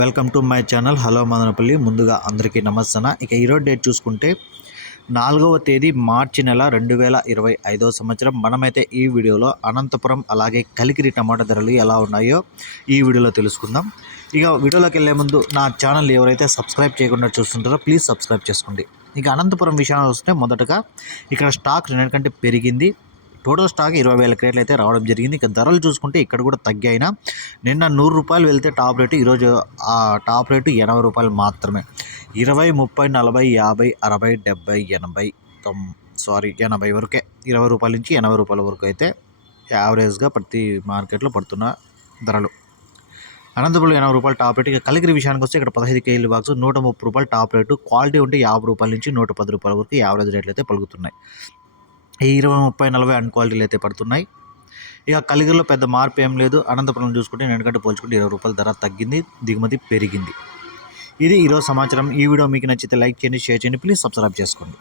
Welcome to my channel. Hello Madanapalle. ముందుగా అందరికీ నమస్తన ఇక ఈరోజు డేట్ చూసుకుంటే నాలుగవ తేదీ మార్చి నెల రెండు వేల ఇరవై ఐదవ సంవత్సరం. మనమైతే ఈ వీడియోలో అనంతపురం అలాగే కలికిరి టమాటా ధరలు ఎలా ఉన్నాయో ఈ వీడియోలో తెలుసుకుందాం. ఇక వీడియోలోకి వెళ్ళే ముందు నా ఛానల్ ఎవరైతే సబ్స్క్రైబ్ చేయకుండా చూస్తుంటారో ప్లీజ్ సబ్స్క్రైబ్ చేసుకోండి. ఇక అనంతపురం విషయానికి వస్తే మొదటగా ఇక్కడ స్టాక్ నిన్నటికంటే పెరిగింది. టోటల్ స్టాక్ ఇరవై వేల క్రేట్లు అయితే రావడం జరిగింది. ఇక ధరలు చూసుకుంటే ఇక్కడ కూడా తగ్గాయినా నిన్న నూరు రూపాయలు వెళ్తే టాప్ రేటు ఈరోజు ఆ టాప్ రేటు ఎనభై రూపాయలు మాత్రమే. ఇరవై ముప్పై నలభై యాభై అరవై డెబ్బై ఎనభై తొమ్ సారీ ఎనభై వరకే. ఇరవై రూపాయల నుంచి ఎనభై రూపాయల వరకు అయితే యావరేజ్గా ప్రతి మార్కెట్లో పడుతున్న ధరలు. అనంతపురం ఎనభై రూపాయలు టాప్ రేటు. ఇక కలిగిరి విషయానికి వస్తే ఇక్కడ పదహైదు కేజీల బాక్స్ నూట ముప్పై రూపాయలు టాప్ రేటు. క్వాలిటీ ఉంటే యాభై రూపాయల నుంచి నూట పది రూపాయల వరకు యావరేజ్ రేట్లు అయితే పలుకుతున్నాయి. ఈ ఇరవై ముప్పై నలభై అన్ క్వాలిటీలు అయితే పడుతున్నాయి. ఇక కలిగిరిలో పెద్ద మార్పు ఏం లేదు. అనంతపురం చూసుకుంటే ఎందుకంటే పోల్చుకుంటే ఇరవై రూపాయల ధర తగ్గింది. దిగుమతి పెరిగింది. ఇది ఈరోజు సమాచారం. ఈ వీడియో మీకు నచ్చితే లైక్ చేయండి షేర్ చేయండి. ప్లీజ్ సబ్స్క్రైబ్ చేసుకోండి.